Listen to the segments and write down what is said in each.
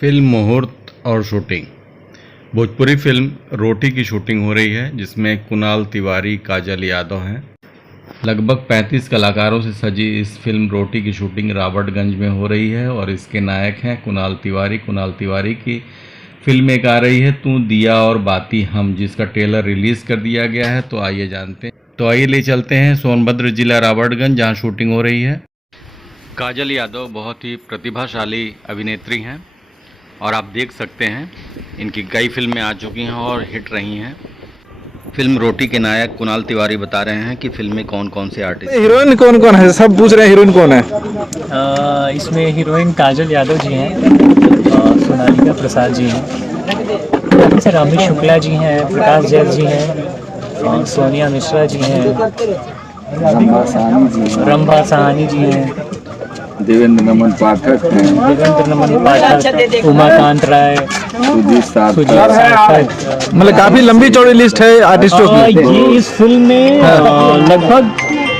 Film मुहूर्त और shooting. Bhojpuri film रोटी की शूटिंग हो रही है, जिसमें कुणाल तिवारी, काजल यादव हैं। लगभग 35 कलाकारों से सजी इस फिल्म रोटी की शूटिंग राबर्टगंज में हो रही है और इसके नायक हैं कुणाल तिवारी। कुणाल तिवारी की फिल्म एक आ रही है तू दिया और बाती हम, जिसका ट्रेलर रिलीज कर दिया गया है। तो आइए ले चलते हैं सोनभद्र जिला राबर्टगंज, जहां शूटिंग हो रही है। काजल यादव बहुत ही प्रतिभाशाली अभिनेत्री हैं और आप देख सकते हैं इनकी कई फिल्में आ चुकी हैं और हिट रही हैं। फिल्म रोटी के नायक कुणाल तिवारी बता रहे हैं कि फिल्म में कौन कौन से आर्टिस्ट, हीरोइन कौन कौन है, सब पूछ रहे हैं हीरोइन कौन है। इसमें हीरोइन काजल यादव जी हैं, सोनालिका प्रसाद जी हैं, सर अमित शुक्ला जी हैं, प्रकाश जैन जी हैं, सोनिया मिश्रा जी हैं, रंभा साहनी जी हैं, देवेंद्र नमन पाठक हैं, उमाकांत राय, सुजीत सार्थक। मतलब काफी लंबी चौड़ी लिस्ट है आर्टिस्टों की। ये इस फिल्म में लगभग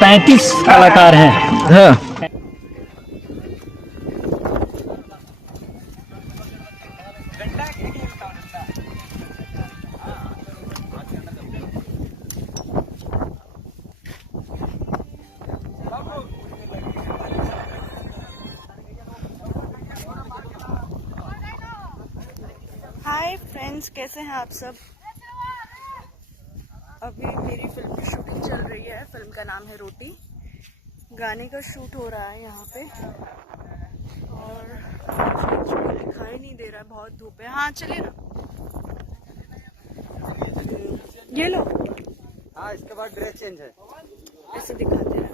35 कलाकार हैं। हाँ। हाय फ्रेंड्स, कैसे हैं आप सब। अभी मेरी फिल्म की शूटिंग चल रही है। फिल्म का नाम है रोटी। गाने का शूट हो रहा है यहाँ पे और दिखाई नहीं दे रहा है, बहुत धूप है। हाँ चलिए ना, ये लो। हाँ, इसके बाद ड्रेस चेंज है, ऐसे दिखाते हैं।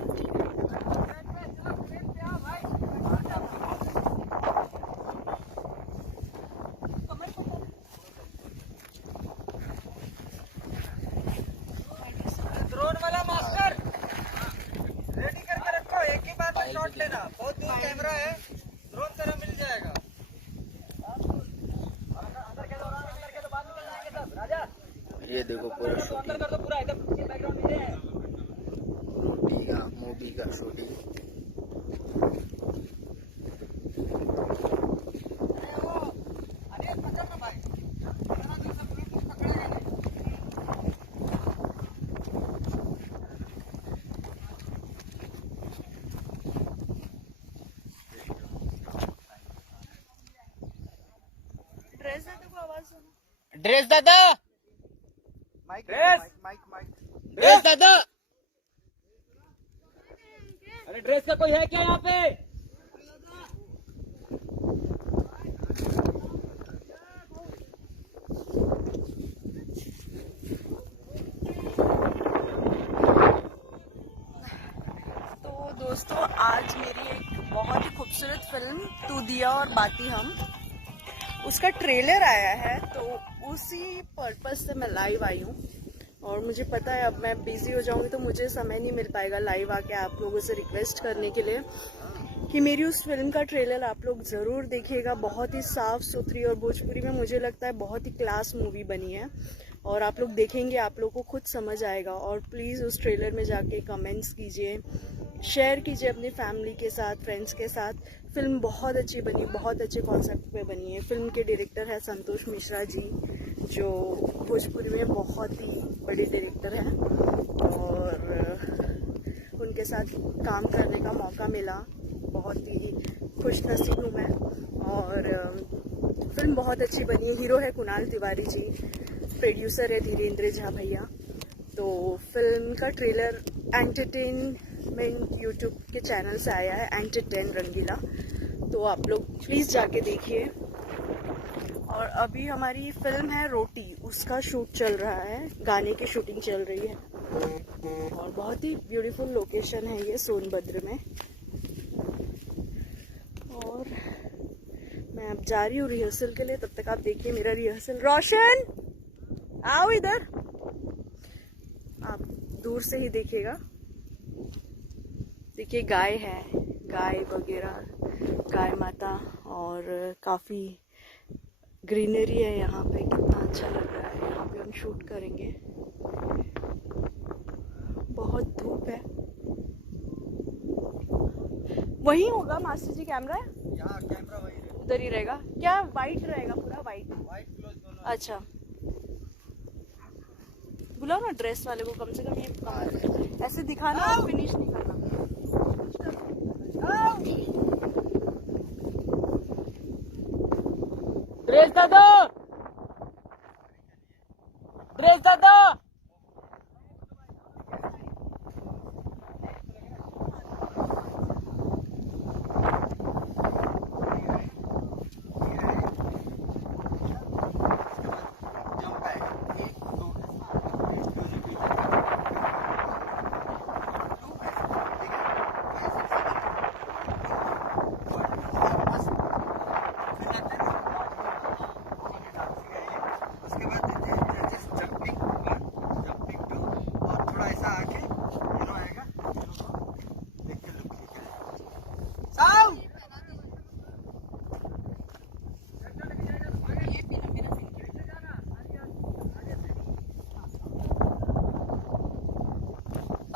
ड्रोन वाला मास्टर रेडी करके रखो, एक ही बार में शॉट लेना। बहुत दूर कैमरा है, ड्रोन तरह मिल जाएगा। ये देखो पूरा शूटिंग, रोटी का मूवी का शूटिंग। ड्रेस दादा, ड्रेस ड्रेस दादा। अरे ड्रेस का कोई है क्या यहाँ पे? तो दोस्तों, आज मेरी एक बहुत ही खूबसूरत फिल्म तू दिया और बाती हम, उसका ट्रेलर आया है। तो उसी पर्पस से मैं लाइव आई हूँ और मुझे पता है अब मैं बिजी हो जाऊंगी तो मुझे समय नहीं मिल पाएगा लाइव आके आप लोगों से रिक्वेस्ट करने के लिए कि मेरी उस फिल्म का ट्रेलर आप लोग ज़रूर देखिएगा। बहुत ही साफ़ सुथरी और भोजपुरी में मुझे लगता है बहुत ही क्लास मूवी बनी है और आप लोग देखेंगे, आप लोग को खुद समझ आएगा। और प्लीज़ उस ट्रेलर में जाके कमेंट्स कीजिए, शेयर कीजिए अपनी फैमिली के साथ, फ्रेंड्स के साथ। फिल्म बहुत अच्छी बनी, बहुत अच्छे कॉन्सेप्ट पे बनी है। फिल्म के डायरेक्टर है संतोष मिश्रा जी, जो भोजपुरी में बहुत ही बड़े डायरेक्टर हैं और उनके साथ काम करने का मौका मिला। बहुत ही खुशनसीब हूँ मैं और फिल्म बहुत अच्छी बनी है। हीरो है कुणाल तिवारी जी, प्रोड्यूसर है धीरेन्द्र झा भैया। तो फिल्म का ट्रेलर एंटरटेनमेंट यूट्यूब के चैनल से आया है, एंटरटेन रंगीला। तो आप लोग प्लीज़ जाके देखिए। और अभी हमारी फिल्म है रोटी, उसका शूट चल रहा है, गाने की शूटिंग चल रही है और बहुत ही ब्यूटीफुल लोकेशन है ये सोनभद्र में। और मैं अब जा रही हूँ रिहर्सल के लिए, तब तक आप देखिए मेरा रिहर्सल। रोशन आओ इधर, आप दूर से ही देखिएगा। देखिए गाय है, गाय वगैरह, गाय माता, और काफ़ी ग्रीनरी है यहाँ पे। कितना अच्छा लग रहा है। यहाँ पे हम शूट करेंगे। बहुत धूप है। वही होगा मास्टर जी, कैमरा है यहाँ कैमरा वही है। उधर ही रहेगा क्या? वाइट रहेगा पूरा वाइट? अच्छा बुलाओ ना ड्रेस वाले को, कम से कम ये ऐसे दिखाना, फिनिश नहीं करना। ड्रेस दादा, ड्रेस दादा।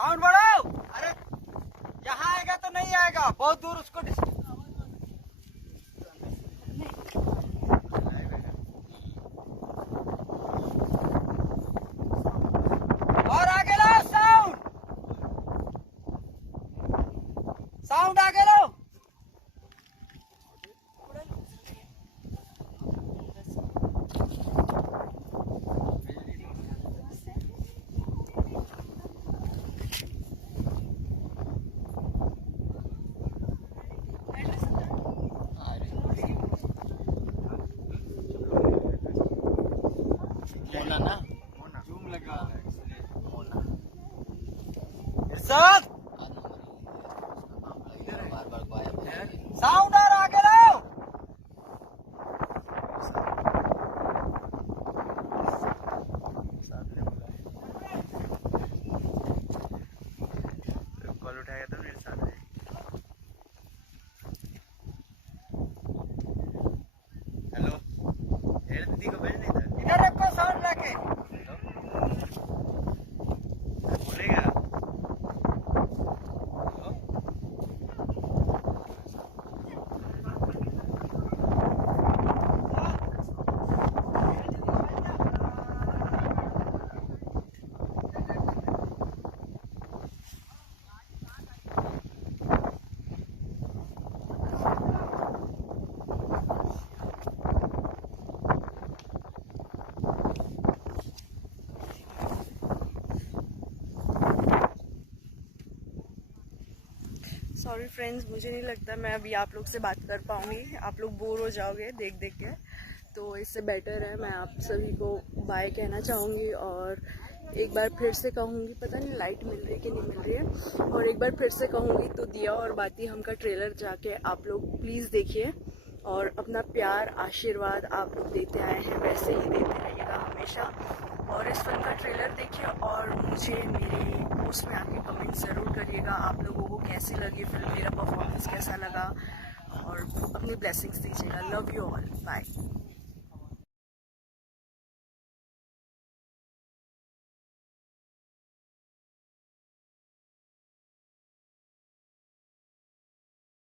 साउंड बढ़ाओ। अरे यहाँ आएगा तो नहीं आएगा, बहुत दूर उसको और आगे लाओ साउंड, साउंड आगे लाओ। मोना ना, जूम लगा मोना इरशाद, साउंड और आगे लाओ। कॉल उठाएगा तो इरशाद है। हेलो, दीदी को भेज नहीं था, इधर रखो साउंड लाके बोलेगा। सॉरी फ्रेंड्स, मुझे नहीं लगता मैं अभी आप लोग से बात कर पाऊँगी, आप लोग बोर हो जाओगे देख देख के। तो इससे बेटर है मैं आप सभी को बाय कहना चाहूँगी और एक बार फिर से कहूँगी, पता नहीं लाइट मिल रही है कि नहीं मिल रही है, और एक बार फिर से कहूँगी तो दिया और बाती हम का ट्रेलर जाके आप लोग प्लीज़ देखिए और अपना प्यार आशीर्वाद आप लोग देते आए हैं वैसे ही देते रहिएगा हमेशा। और इस फिल्म का ट्रेलर देखिए और मुझे मेरे पोस्ट में आके कमेंट ज़रूर करिएगा आप लोगों को कैसी लगी फिल्म, मेरा परफॉर्मेंस कैसा लगा, और अपनी ब्लेसिंग्स दीजिएगा। Love you all, bye.